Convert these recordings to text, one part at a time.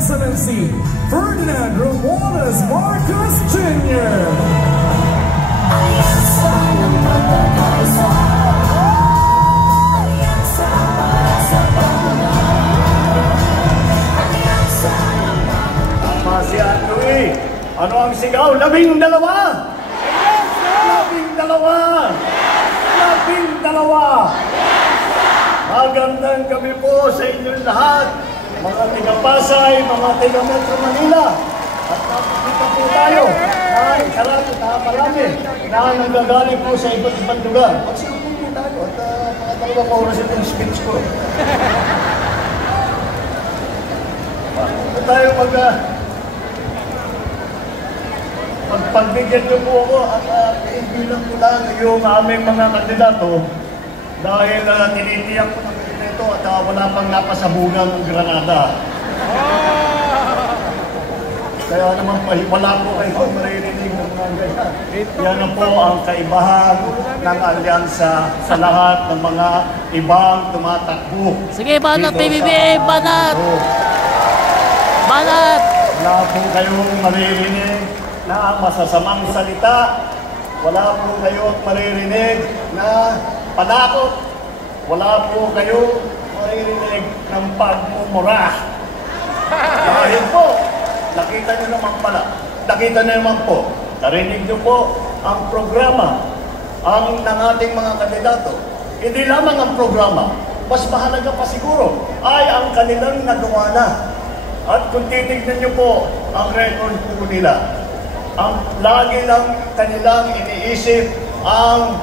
Excellency Ferdinand Romualdez Marcos Jr. Masya Louie, ano ang sigaw? 12! 12! 12! Magandang gabi po sa inyong lahat, mga taga-Pasay, mga taga-Metro Manila. At nakikita po tayo na marami na nanggagaling po sa iba't ibang lugar. Magsiupo po tayo at mga 2 oras itong speech ko. Ito tayo magpagbigyan niyo po ako at ibilang ko lang yung aming mga kandidato dahil tinitiyak ko ng ito at wala pang napasabugan ng Granada. Kaya naman wala po kayo maririnig ng mga ganyan. Yan na po ang kaibahan ng alyansa sa lahat ng mga ibang tumatakbo. Sige, banat PBBM, banat! Banat! Wala po kayong maririnig na masasamang salita. Wala po kayong maririnig na panakot. Wala po kayo maririnig ng pagmumura. Dahil po, nakita nyo naman po, narinig nyo po ang programa ng ating mga kandidato. Hindi lamang ang programa, mas mahalaga pa siguro ay ang kanilang nagawa na. At kung titignan nyo po ang record po nila, ang lagi lang kanilang iniisip ang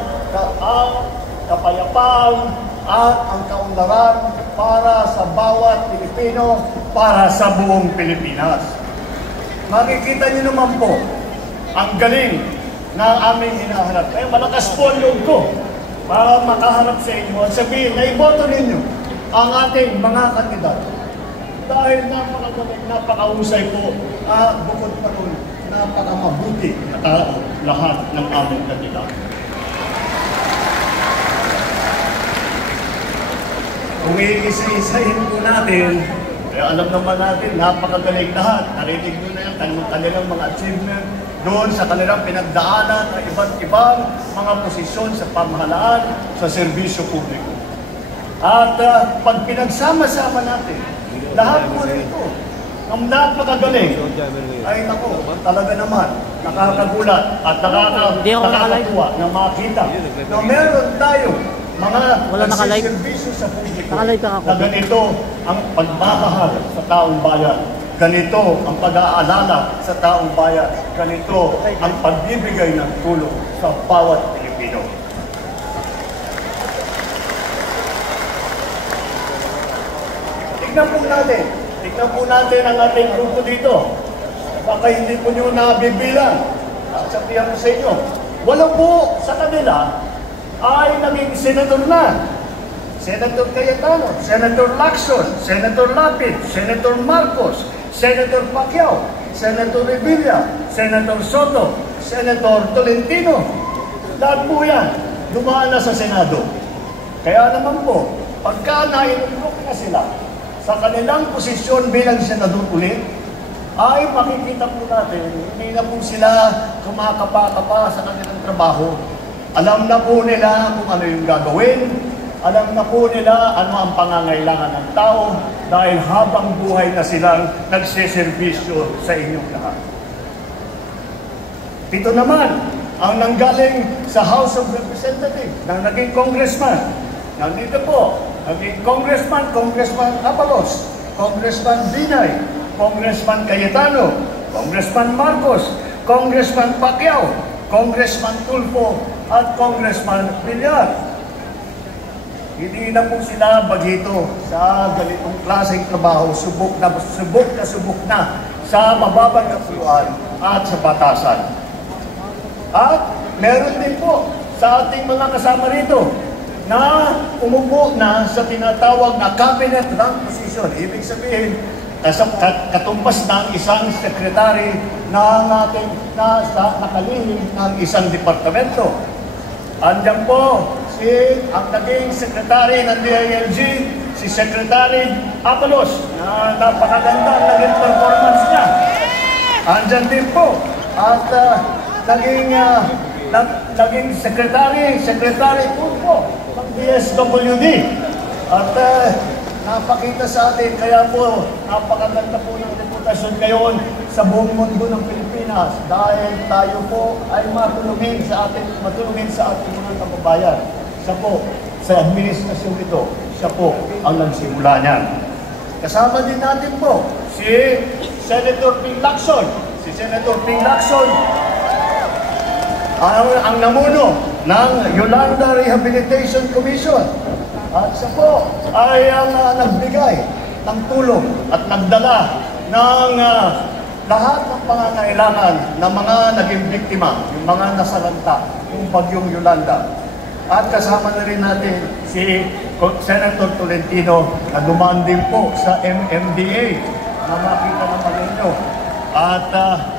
kapayapaan at ang kaunlaran para sa bawat Pilipino, para sa buong Pilipinas. Makikita niyo naman po ang galing na aming hinaharap. Kaya malakas po ang loob ko para makaharap sa inyo at sabihin na iboto ninyo ang ating mga kandidato. Dahil napakagaling, napakahusay po, bukod pa rin, napakamabuti na tao lahat ng aming kandidato. Kung iisa-isahin po natin, kaya alam naman natin, napakagaling lahat. Narinig nyo na yan, kanilang mga achievement doon sa kanilang pinagdaanan ng iba't ibang mga posisyon sa pamahalaan, sa serbisyo publiko. At pag pinagsama-sama natin, lahat po rito, ang napakagaling, ay naku, talaga naman, nakakagulat at nakakatuwa na makita na meron tayo mga nagsiservisyo sa publiko na ganito ang pagmamahal sa taong bayan, ganito ang pag-aalala sa taong bayan, ganito ang pagbibigay ng tulong sa bawat Pilipino. Tignan po natin ang ating grupo dito. Baka hindi po nyo nabibilang. Sabihan ko sa inyo, 8 po sa kanila ay naging senador na. Senator Cayetano, Senator Lacson, Senator Lapid, Senator Marcos, Senator Pacquiao, Senator Revilla, Senator Soto, Senator Tolentino. Lahat po yan, dumaan na sa Senado. Kaya naman po, pagka nainulog na sila sa kanilang posisyon bilang senador ulit, ay makikita po natin, hindi na po sila kumakapa-kapa sa kanilang trabaho. Alam na po nila kung ano yung gagawin. Alam na po nila ano ang pangangailangan ng tao dahil habang buhay na silang nagseservisyo sa inyong lahat. Ito naman ang nanggaling sa House of Representatives na naging congressman. Nandito po, naging congressman, Congressman Abalos, Congressman Binay, Congressman Cayetano, Congressman Marcos, Congressman Pacquiao, Congressman Tulfo, at Congressman Villar. Hindi na po sila bagito sa ganitong klaseng trabaho, subok na sa mababang kapuluan at sa batasan. At meron din po sa ating mga kasama rito na umupo na sa tinatawag na cabinet rank position. Ibig sabihin, katumbas ng isang sekretary ng ating nakalihim ng isang departamento. Andiyan po ang naging sekretary ng DILG, si Secretary Apolos na napakaganda ang naging performance niya. Andyan din po. At naging secretary po ng DSWD. At napakita sa atin, kaya po napakaganda po ng reputasyon ngayon sa buong mundo ng Pilipinas dahil tayo po ay matulungin sa ating mga kababayan. Sa administrasyon ito, siya po ang nagsimula niyan. Kasama din natin po si Senator Ping Lacson. Si Senator Ping Lacson ang namuno ng Yolanda Rehabilitation Commission. At siya po ay ang nagbigay ng tulong at nagdala ng lahat ng pangangailangan ng mga naging biktima, yung mga nasalanta, yung bagyong Yolanda. At kasama na rin natin si Senator Tolentino na dumaan din po sa MMDA na makita naman ninyo. At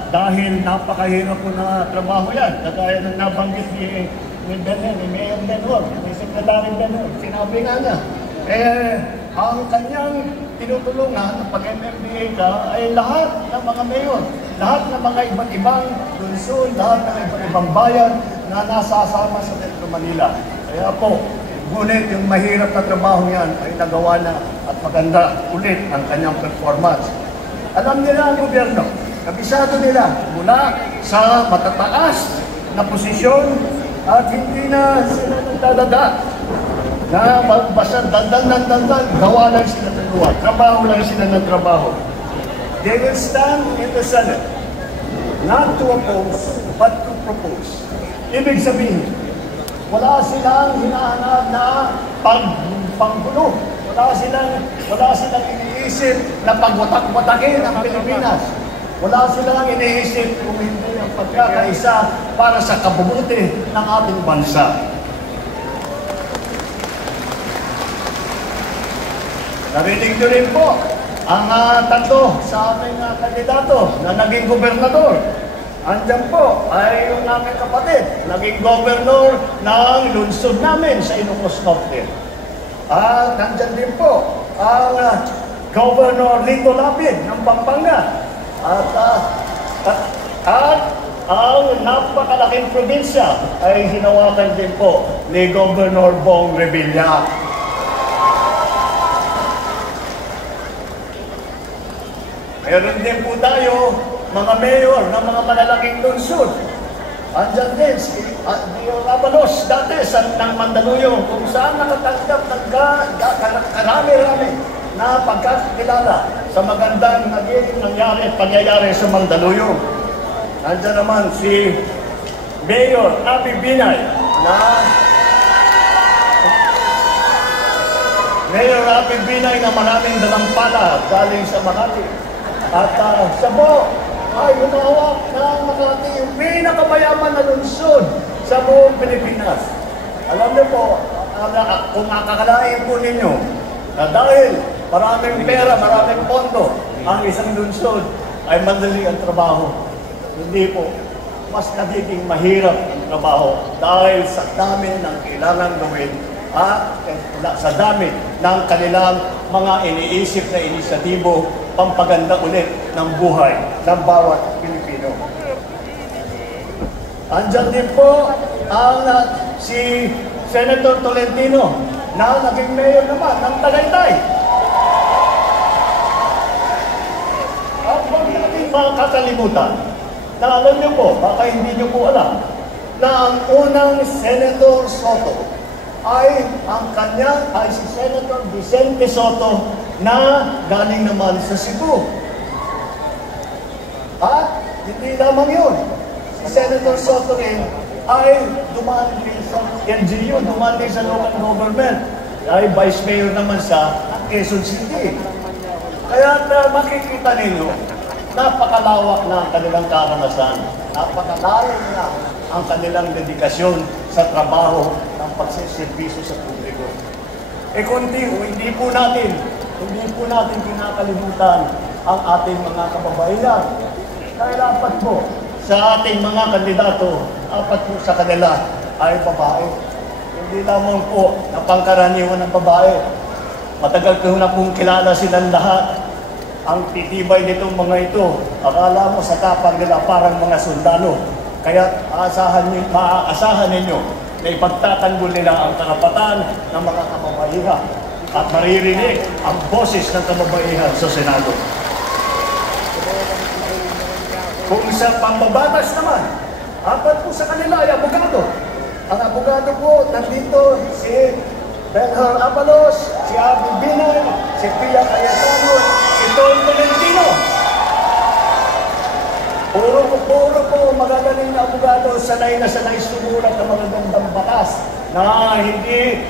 dahil napakahirap po na trabaho yan, kagaya ng nabanggit ni Benhur, ni Mayor Benhur, ni Secretary Benhur, sinabi nga niya, ang kanyang tinutulungan pag MMDA ka ay lahat ng mga mayor, lahat ng mga iba't ibang lungsod, lahat ng iba't ibang bayan na nasasama sa Metro Manila. Kaya po, ngunit yung mahirap na trabaho yan ay nagawa na at maganda ulit ang kanyang performance. Alam nila ang gobyerno, kabisado nila mula sa matataas na posisyon at hindi na sila nagdadada na basta dandan, gawa lang sila ng gawa, trabaho lang sila ng trabaho. They will stand in the Senate not to oppose but to propose. Ibig sabihin, wala silang hinahanap na panggulo. Wala silang iniisip na pagwatak-watakin ang Pilipinas. Wala silang iniisip kung hindi ang pagkakaisa para sa kabubuti ng ating bansa. Narinig nyo rin po ang tatlo sa aming kandidato na naging gobernador. Andyan po ay yung aming kapatid, naging governor ng lungsod namin sa Ilocos Norte. At nandyan din po ang Governor Lito Lapid ng Pampanga. At ang napakalaking probinsya ay hinawakan din po ni Governor Bong Revilla. Meron din po tayo mga mayor ng mga malalaking lungsod. Andyan din si Abalos dati ng Mandaluyong kung saan nakatanggap ng karami-rami na pagkakilala sa magandang pangyayari sa Mandaluyong. Andyan naman si Mayor Abby Binay na maraming dalampala galing sa Makati. At siya po ay humawak ng Makati, yung pinakamayaman na lungsod sa buong Pilipinas. Alam niyo po, kung makakalain po ninyo na dahil maraming pera, maraming pondo, ang isang lungsod ay madali ang trabaho. Hindi po, mas nagiging mahirap ang trabaho dahil sa dami ng kailangan gawin at sa dami ng kanilang mga iniisip na inisyatibo pampaganda ulit ng buhay ng bawat Pilipino. Andyan din po ang si Senator Tolentino na naging mayor naman ng Tagaytay. At huwag natin makakalimutan na alam niyo po, baka hindi niyo po alam, na ang unang Senator Soto ay si Senator Vicente Soto na galing naman sa Cebu. At hindi lamang yun. Si Senator Soto rin ay dumaan din sa LGU, dumaan din sa local government. Ay vice mayor naman sa Quezon City. Kaya makikita ninyo, napakalawak na ang kanilang karanasan. Napakalalim na ang kanilang dedikasyon sa trabaho ng pagsiservisyo sa publiko. Hindi po natin kinakalimutan ang ating mga kababaihan. Dahil apat po sa ating mga kandidato, apat po sa kanila ay babae. Hindi lamang po na pangkaraniwan ng babae. Matagal ko na pong kilala silang lahat. Ang titibay nitong mga ito, akala mo sa tapang nila parang mga sundalo. Kaya maaasahan ninyo na ipagtatanggol nila ang karapatan ng mga kababaihan at maririnig ang boses ng kababaihan sa Senado. Kung sa pambabatas naman, apat po sa kanila ay abogado. Ang abogado po, nandito si Benhar Abalos, si Abby Binay, si Pia Cayetano, si Don Valentino. Puro po magagaling na abogado, sanay na sanay sumulat ng mga gandang batas na hindi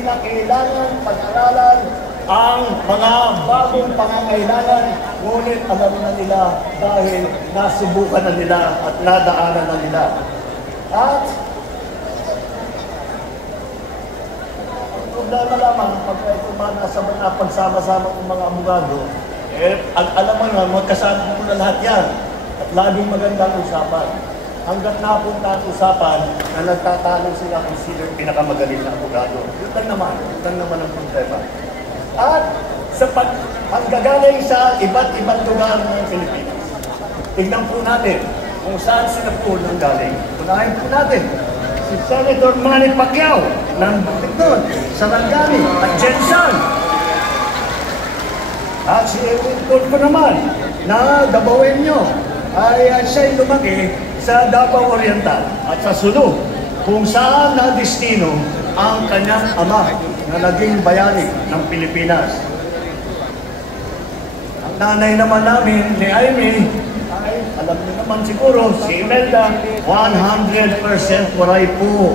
na kailangan pag-aralan ang mga bagong pangangailangan, ngunit alam na nila dahil nasubukan na nila at nadaanan na nila. At problema lamang pagka ito ba nasa pagsama-sama ng mga abogado, alam mo naman, magkasama mo na lahat yan. At laging magandang usapan. Hanggat napunta ang usapan na nagtatalo sila kung sino yung pinakamagaling na abogado. Yun lang naman ang problema. At sa paggagaling sa iba't ibang lugar ng Pilipinas, tignan po natin kung saan sila po nang galing. Unahin po natin si Senator Manny Pacquiao ng Bukidnon, Sarangani at Jensan. At si Edwin Tulfo naman na Dabawenyo ay siya'y lumaki sa Davao Oriental at sa Sulu, kung saan na destino ang kanyang ama na naging bayani ng Pilipinas. Ang nanay naman namin ni Aimee ay, alam niyo naman siguro, si Imelda, 100% waray po.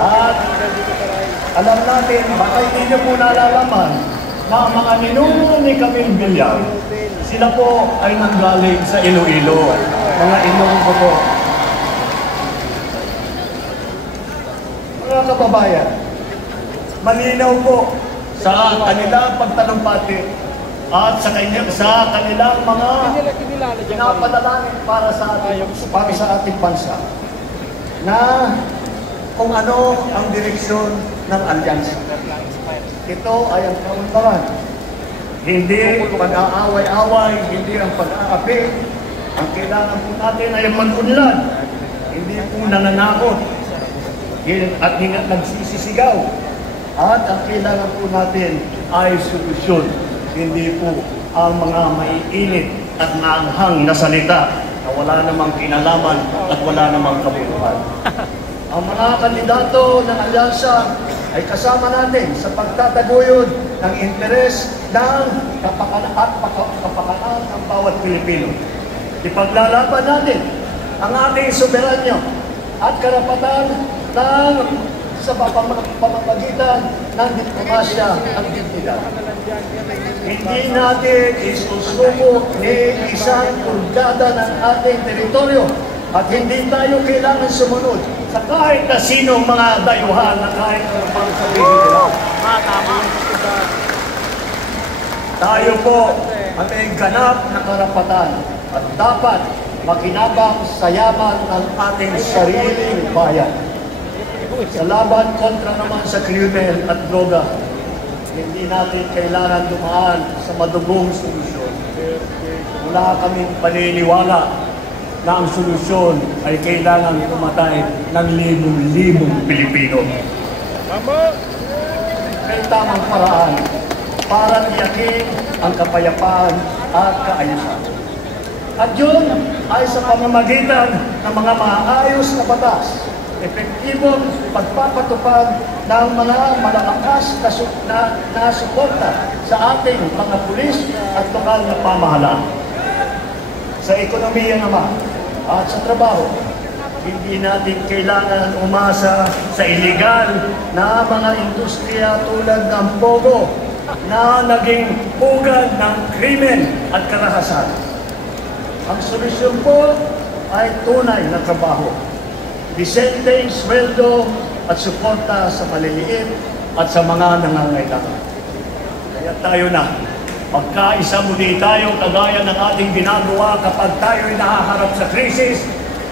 At alam natin, baka hindi niyo po nalalaman na ang mga ninuno ni Camille Villar, sila po ay nanggaling sa Iloilo. Mga Ilonggo po. Mga kababayan, malinaw po sa kanilang pagtalumpati at sa kanilang mga pinapadalangin para sa ating bansa na kung ano ang direksyon ng alyansa. Ito ay ang kauntaran. Hindi pag-aaway-away, hindi ang pag-aapi. Ang kailangan po natin ay mag-unlad. Hindi po nananakot at hindi nagsisisigaw. At ang kailangan po natin ay solusyon. Hindi po ang mga maiinit at naanghang na salita na wala namang kinalaman at wala namang kabuluhan. Ang mga kandidato ng alyansa ay kasama natin sa pagtataguyod ng interes ng kapakanan ng bawat Pilipino. Ipaglalaban natin ang ating soberanyo at karapatan sa pamamagitan ng diplomasya at dignidad. Hindi natin isusuko ni isang pulgada ng ating teritoryo at hindi tayo kailangan sumunod sa kahit na sinong mga dayuhan na kahit na pang sabihin nila. Tayo po ang may ganap na karapatan at dapat makinabang sa yaman ng ating sariling bayan. Sa laban kontra naman sa krimen at droga, hindi natin kailangan dumaan sa madugong solusyon. Wala kaming paniniwala na ang solusyon ay kailangan pumatay ng libong-libong Pilipino. May tamang paraan para tiyakin ang kapayapaan at kaayusan. At yun ay sa pamamagitan ng mga maayos na batas, epektibong pagpapatupad ng mga malalakas na suporta sa ating mga pulis at lokal na pamahalaan. Sa ekonomiya naman at sa trabaho, hindi natin kailangan umasa sa iligal na mga industriya tulad ng Pogo na naging pugad ng krimen at karahasan. Ang solusyon po ay tunay na trabaho, disenteng sweldo at suporta sa maliliit at sa mga nangangailangan. Kaya tayo na. Pagkaisa muli tayo kagaya ng ating ginagawa kapag tayo'y nahaharap sa krisis,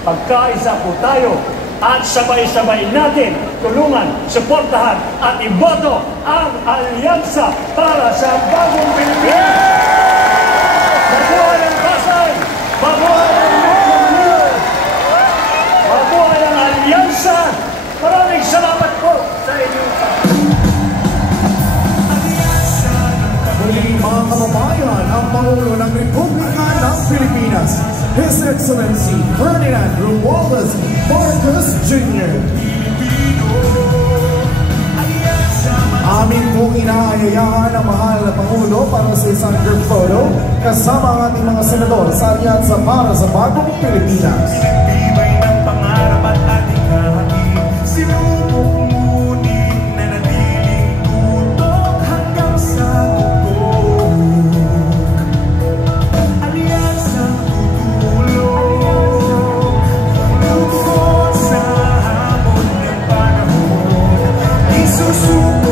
pagkaisa po tayo at sabay-sabay natin tulungan, suportahan at iboto ang alyansa para sa bagong Pilipinas. Mabuhay ang Pasay! Mabuhay ang Metro Manila! Mabuhay ang alyansa! Maraming salamat po sa inyong Muli mga kababayan, ang Pangulo ng Republika ng Pilipinas, His Excellency Ferdinand Romualdez Marcos Jr. Amin pong inaayayaan ang mahal na Pangulo para sa isang group photo kasama ang ating mga senador sa alyansa para sa bagong Pilipinas. Pinagbibay ng pangarap at ating kahapin, sinubok ngunit nanatiling tutok hanggang sa tugtog. Alyansang tutulong, lubos sa hamon ng panahon, isusuko